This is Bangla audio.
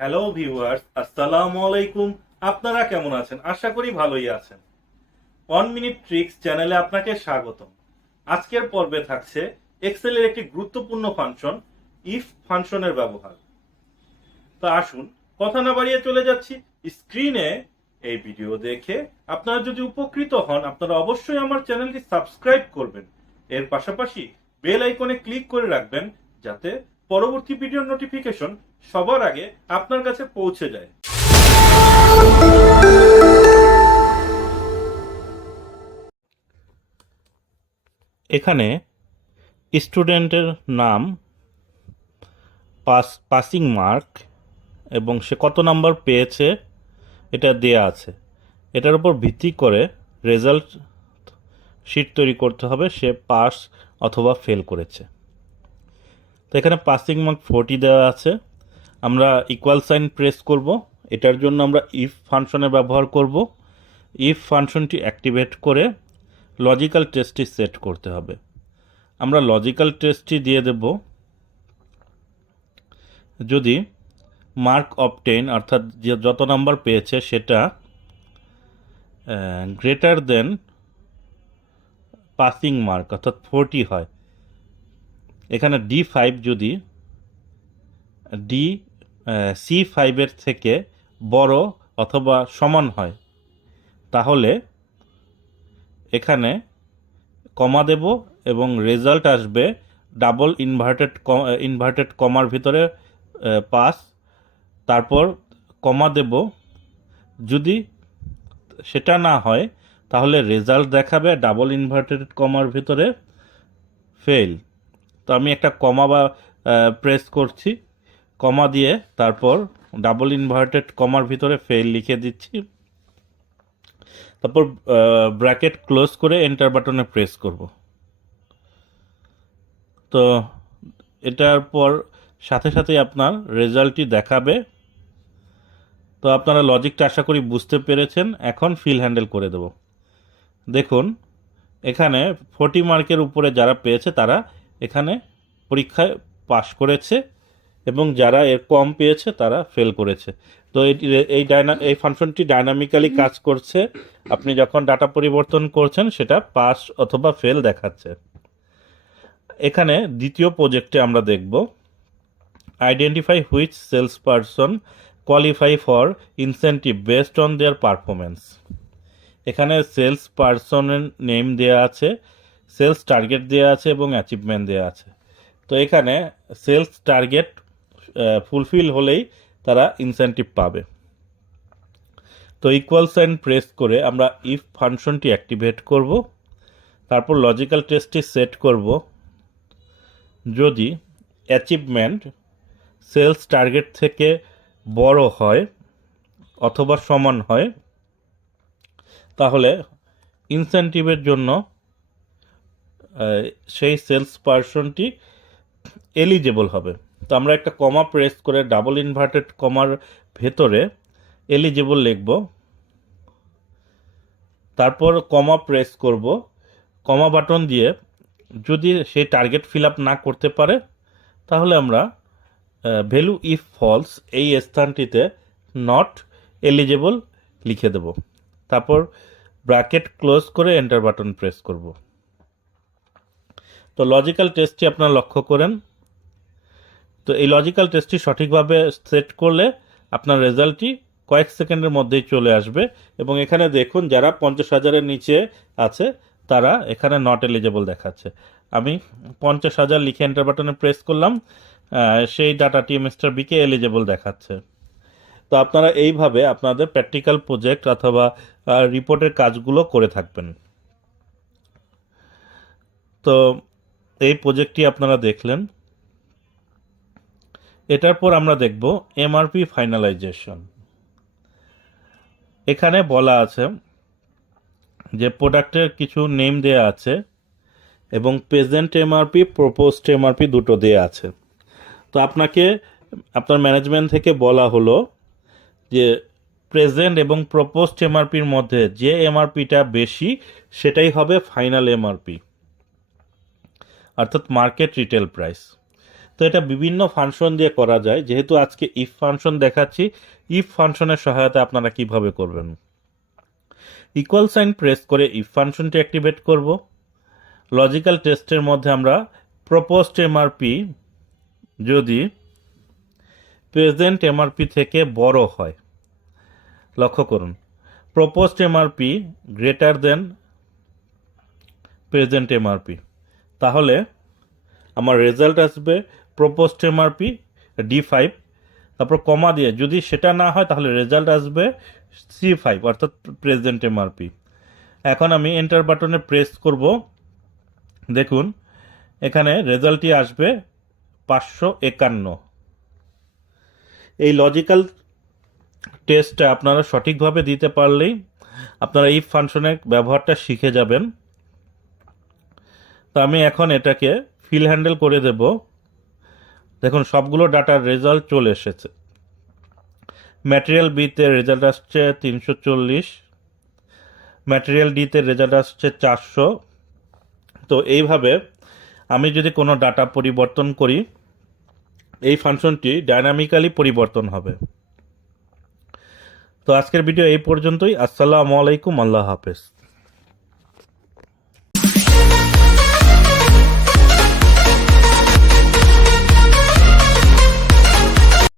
হ্যালো ভিউয়ার্স, আসসালামু আলাইকুম। আপনারা কেমন আছেন? আশা করি ভালোই আছেন। 1 মিনিট ট্রিক্স চ্যানেলে আপনাকে স্বাগতম। আজকের পর্বে থাকছে এক্সেলের একটি গুরুত্বপূর্ণ ফাংশন, ইফ ফাংশনের ব্যবহার। তো আসুন কথা না বাড়িয়ে চলে যাচ্ছি স্ক্রিনে। এই ভিডিও দেখে আপনারা যদি উপকৃত হন, আপনারা অবশ্যই আমার চ্যানেলটি সাবস্ক্রাইব করবেন। এর পাশাপাশি বেল আইকনে ক্লিক করে রাখবেন, যাতে পরবর্তী ভিডিওর নোটিফিকেশন সবার আগে আপনার কাছে পৌঁছে যায়। এখানে স্টুডেন্টের নাম, পাসিং মার্ক এবং সে কত নাম্বার পেয়েছে এটা দেয়া আছে। এটার উপর ভিত্তি করে রেজাল্ট শিট তৈরি করতে হবে, সে পাস অথবা ফেল করেছে। তো এখানে পাসিং মার্ক 40 দেওয়া আছে। আমরা ইকুয়াল সাইন প্রেস করব। এটার জন্য আমরা ইফ ফাংশনের ব্যবহার করব। ইফ ফাংশনটি অ্যাক্টিভেট করে লজিক্যাল টেস্টটি সেট করতে হবে। আমরা লজিক্যাল টেস্টটি দিয়ে দেব যদি মার্ক অবটেইন, অর্থাৎ যে যত নাম্বার পেয়েছে সেটা গ্রেটার দেন পাসিং মার্ক অর্থাৎ 40 হয়। এখানে D5 যদি C5-এর থেকে বড় অথবা সমান হয়, তাহলে এখানে কমা দেব এবং রেজাল্ট আসবে ডাবল ইনভার্টেড কমার ভিতরে পাস। তারপর কমা দেব। যদি সেটা না হয় তাহলে রেজাল্ট দেখাবে ডাবল ইনভার্টেড কমার ভিতরে ফেল। তো আমি একটা কমা বা প্রেস করছি, কমা দিয়ে তারপর ডাবল ইনভার্টেড কমার ভিতরে ফেল লিখে দিচ্ছি। তারপর ব্র্যাকেট ক্লোজ করে এন্টার বাটনে প্রেস করব। তো এটার পর সাথে সাথে আপনার রেজাল্টটি দেখাবে। তো আপনারা লজিকটা আশা করি বুঝতে পেরেছেন। এখন ফিল হ্যান্ডেল করে দেব। দেখুন এখানে 40 মার্কের উপরে যারা পেয়েছে তারা এখানে পরীক্ষায় পাশ করেছে এবং যারা এর কম পেয়েছে তারা ফেল করেছে। তো এই ফাংশনটি ডাইনামিক্যালি কাজ করছে। আপনি যখন ডাটা পরিবর্তন করছেন সেটা পাস অথবা ফেল দেখাচ্ছে। এখানে দ্বিতীয় প্রজেক্টে আমরা দেখব identify which sales person qualify for incentive based on their performance. এখানে সেলস পারসনের নেম দেয়া আছে, সেলস টার্গেট দেয়া আছে এবং অ্যাচিভমেন্ট দেয়া আছে। তো এখানে সেলস টার্গেট ফুলফিল হলেই তারা ইনসেন্টিভ পাবে। তো ইকুয়াল সাইন প্রেস করে আমরা ইফ ফাংশনটি অ্যাক্টিভেট করব। তারপর লজিক্যাল টেস্টটি সেট করব। যদি অ্যাচিভমেন্ট সেলস টার্গেট থেকে বড় হয় অথবা সমান হয়, তাহলে ইনসেন্টিভের জন্য সেই সেলস পারসনটি এলিজেবল হবে। তো আমরা একটা কমা প্রেস করে ডাবল ইনভার্টেড কমার ভেতরে এলিজেবল লিখব। তারপর কমা প্রেস করব। কমা বাটন দিয়ে যদি সেই টার্গেট ফিল আপ না করতে পারে, তাহলে আমরা ভ্যালু ইফ ফলস এই স্থানটিতে নট এলিজেবল লিখে দেব। তারপর ব্র্যাকেট ক্লোজ করে এন্টার বাটন প্রেস করব। তো লজিক্যাল টেস্টটি আপনারা লক্ষ্য করেন। তো এই লজিক্যাল টেস্টটি সঠিকভাবে সেট করলে আপনার রেজাল্টটি কয়েক সেকেন্ডের মধ্যেই চলে আসবে। এবং এখানে দেখুন যারা 50,000-এর নিচে আছে তারা এখানে নট এলিজেবল দেখাচ্ছে। আমি 50,000 লিখে এন্টার বাটনে প্রেস করলাম, সেই ডাটাটি মিস্টার বিকে এলিজেবল দেখাচ্ছে। তো আপনারা এইভাবে আপনাদের প্র্যাকটিক্যাল প্রজেক্ট অথবা রিপোর্টের কাজগুলো করে থাকবেন। তো এই প্রজেক্টটি আপনারা দেখলেন। এটার পর আমরা দেখব এমআরপি ফাইনালাইজেশন। এখানে বলা আছে যে প্রোডাক্টের কিছু নেম দেয়া আছে এবং প্রেজেন্ট এমআরপি, প্রপোজড এমআরপি দুটো দেয়া আছে। তো আপনাকে আপনার ম্যানেজমেন্ট থেকে বলা হলো যে প্রেজেন্ট এবং প্রপোজড এমআরপির মধ্যে যে এমআরপিটা বেশি সেটাই হবে ফাইনাল এমআরপি, অর্থাৎ মার্কেট রিটেল প্রাইস। তো এটা বিভিন্ন ফাংশন দিয়ে করা যায়, যেহেতু আজকে ইফ ফাংশন দেখাচ্ছি, ইফ ফাংশনের সহায়তা আপনারা কিভাবে করবেন। ইকুয়াল সাইন প্রেস করে ইফ ফাংশনটি অ্যাক্টিভেট করব। লজিক্যাল টেস্টের মধ্যে আমরা প্রপোজড এমআরপি যদি প্রেজেন্ট এমআরপি থেকে বড় হয়, লক্ষ্য করুন, proposed MRP greater than present MRP, তাহলে আমার রেজাল্ট আসবে প্রপোজড এমআরপি D5, তারপর কমা দিয়ে, যদি সেটা না হয় তাহলে রেজাল্ট আসবে C5 অর্থাৎ প্রেজেন্ট এমআরপি। এখন আমি এন্টার বাটনে প্রেস করব, দেখুন এখানে রেজাল্টটি আসবে 551। এই লজিক্যাল টেস্টটা আপনারা সঠিকভাবে দিতে পারলেই আপনারা ইফ ফাংশনের ব্যবহারটা শিখে যাবেন। তো আমি এখন এটাকে ফিল হ্যান্ডেল করে দেব। দেখুন সবগুলো ডাটার রেজাল্ট চলে এসেছে। ম্যাটেরিয়াল বিতে রেজাল্ট আসছে 340, ম্যাটেরিয়াল ডিতে রেজাল্ট আসছে 400। তো এইভাবে আমি যদি কোনো ডাটা পরিবর্তন করি, এই ফাংশনটি ডাইনামিক্যালি পরিবর্তন হবে। তো আজকের ভিডিও এই পর্যন্তই। আসসালামু আলাইকুম, আল্লাহ হাফেজ।